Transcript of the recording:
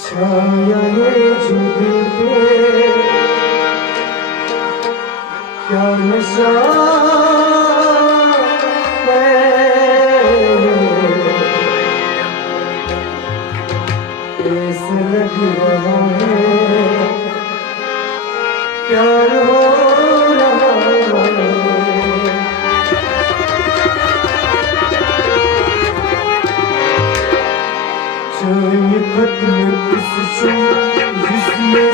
छाया ये जो दिल पे क्या नशा है, कैसे लग रहा है, प्यार हो रहा है। जो ये खत्म किस जिसमें